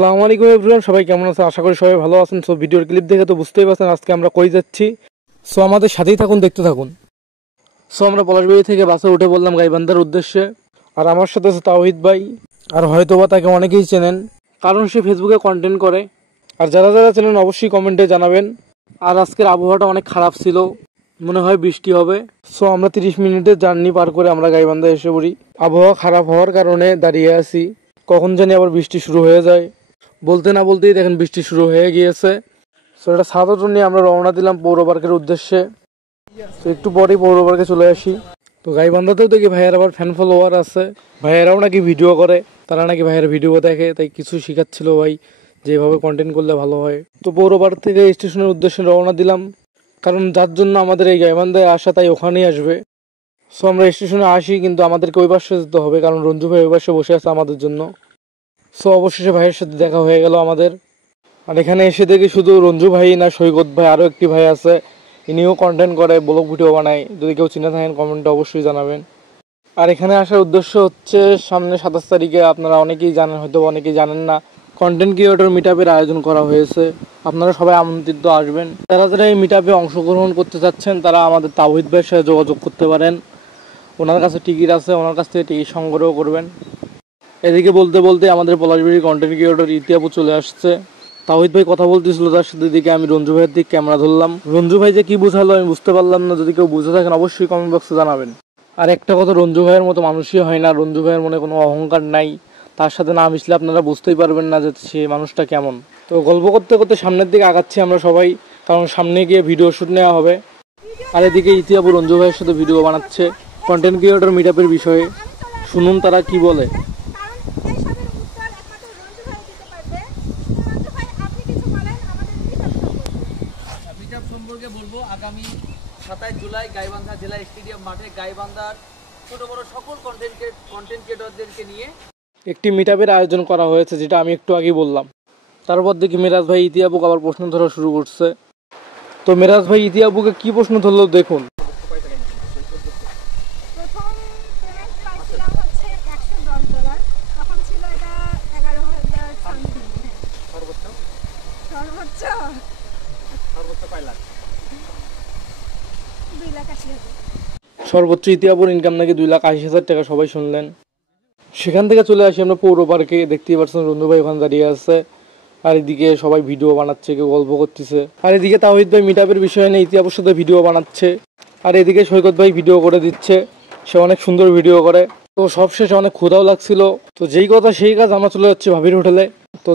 আসসালামু আলাইকুম এভরিওয়ান, সবাই কেমন আছেন? আশা করি সবাই ভালো আছেন। সো ভিডিওর ক্লিপ দেখে তো বুঝতেই পারছেন আজকে আমরা কই যাচ্ছি। সো আমাদের সাথেই থাকুন, দেখতে থাকুন। সো আমরা পলাশবাড়ি থেকে বাসে উঠে বললাম গাইবান্ধার উদ্দেশ্যে। আর আমার সাথে আছে তাওহিদ ভাই, আর হয়তোবা তাকে অনেকেই চেনেন কারণ সে ফেসবুকে কন্টেন্ট করে। আর যারা যারা চেনেন অবশ্যই কমেন্টে জানাবেন। আর আজকের আবহাওয়াটা অনেক খারাপ ছিল, মনে হয় বৃষ্টি হবে। সো আমরা 30 মিনিটের জার্নি পার করে আমরা গাইবান্ধা এসে পড়ি। আবহাওয়া খারাপ হওয়ার কারণে দাঁড়িয়ে আছি, কখন জানি আবার বৃষ্টি শুরু হয়ে যায়। বলতে না বলতেই দেখেন বৃষ্টি শুরু হয়ে গিয়েছে। সো এটা ছাতা নিয়ে আমরা রওনা দিলাম পৌর পার্কের উদ্দেশ্যে। তো একটু পরেই পৌর পার্কে চলে আসি। তো গাইবান্ধাতেও দেখি ভাইয়ের আবার ফ্যান ফলোয়ার আছে, ভাইয়েরাও নাকি ভিডিও করে, তারা নাকি ভাইয়ের ভিডিও দেখে, তাই কিছু শিখাচ্ছিল ভাই যেভাবে কন্টেন্ট করলে ভালো হয়। তো পৌর পার্ক থেকে স্টেশনের উদ্দেশ্যে রওনা দিলাম, কারণ যার জন্য আমাদের এই গাইবান্ধায় আসা তাই ওখানেই আসবে। সো আমরা স্টেশনে আসি, কিন্তু আমাদেরকে ওই পাশে যেতে হবে কারণ রঞ্জু ভাই ওই পাশে বসে আছে আমাদের জন্য। সো অবশেষে ভাইয়ের সাথে দেখা হয়ে গেল আমাদের। আর এখানে এসে দেখি শুধু রঞ্জু ভাই না, সৈকত ভাই আরও একটি ভাই আছে, ইনিও কন্টেন্ট করে, ব্লগ ভিডিও বানায়। যদি কেউ চিনে থাকেন কমেন্টে অবশ্যই জানাবেন। আর এখানে আসার উদ্দেশ্য হচ্ছে সামনে 27 তারিখে, আপনারা অনেকেই জানেন, হয়তো অনেকেই জানেন না, কন্টেন্ট ক্রিয়েটর মিটআপের আয়োজন করা হয়েছে। আপনারা সবাই আমন্ত্রিত আসবেন। যারা যারা এই মিটআপে অংশগ্রহণ করতে চাচ্ছেন তারা আমাদের তাওহিদ ভাইয়ের সাথে যোগাযোগ করতে পারেন। ওনার কাছে টিকিট আছে, ওনার কাছ থেকে টিকিট সংগ্রহ করবেন। এদিকে বলতে বলতে আমাদের পলাশবাড়ির কন্টেন্ট ক্রিয়েটর ইতিহাপু চলে আসছে। তাওহিদ ভাই কথা বলতেছিল তার সাথে, দিকে আমি রঞ্জু ভাইয়ের দিকে ক্যামেরা ধরলাম। রঞ্জু ভাই যে কি বুঝালো আমি বুঝতে পারলাম না, যদি কেউ বুঝে থাকেন অবশ্যই কমেন্ট বক্সে জানাবেন। আর একটা কথা, রঞ্জু ভাইয়ের মতো মানুষই হয় না, রঞ্জু ভাইয়ের মনে কোনো অহংকার নাই। তার সাথে না মিশলে আপনারা বুঝতেই পারবেন না যে সে মানুষটা কেমন। তো গল্প করতে করতে সামনের দিকে আগাচ্ছি আমরা সবাই, কারণ সামনে গিয়ে ভিডিও শ্যুট নেওয়া হবে। আর এদিকে ইতিহাপু রঞ্জু ভাইয়ের সাথে ভিডিও বানাচ্ছে কন্টেন্ট ক্রিয়েটর মিটআপের বিষয়ে। শুনুন তারা কি বলে। সম্পর্কে বলবো, আগামী 27 জুলাই গাইবান্ধা জেলা স্টেডিয়াম মাঠে গাইবান্ধার ছোট বড় সকল কন্টেন্ট ক্রিয়েটরদেরকে নিয়ে একটি মিটআপের আয়োজন করা হয়েছে, যেটা আমি একটু আগে বললাম। তারপর দেখি মিরাজ ভাই ইতিহাপুকে আবার প্রশ্ন ধরা শুরু করছে। তো মিরাজ ভাই ইতিহাপুকে কি প্রশ্ন ধরলো দেখুন। সর্বোচ্চ ইতিহাপুর ইনকাম নাকি 2,80,000 টাকা, সবাই শুনলেন। সেখান থেকে চলে আসি আমরা পৌর পার্কে। দেখতেই পাচ্ছেন রঞ্জু ভাই ওখানে দাঁড়িয়ে আছে, আর এদিকে সবাই ভিডিও বানাচ্ছে, কেউ গল্প করতেছে। আর এদিকে তাওহিদ ভাই মিটআপের বিষয় নিয়ে ইতিহাপুর সাথে ভিডিও বানাচ্ছে। আর এদিকে সৈকত ভাই ভিডিও করে দিচ্ছে, সে অনেক সুন্দর ভিডিও করে। তো সব শেষে অনেক ক্ষুধাও লাগছিল, তো যেই কথা সেই কাজ, আমরা চলে যাচ্ছি ভাবির হোটেলে। তো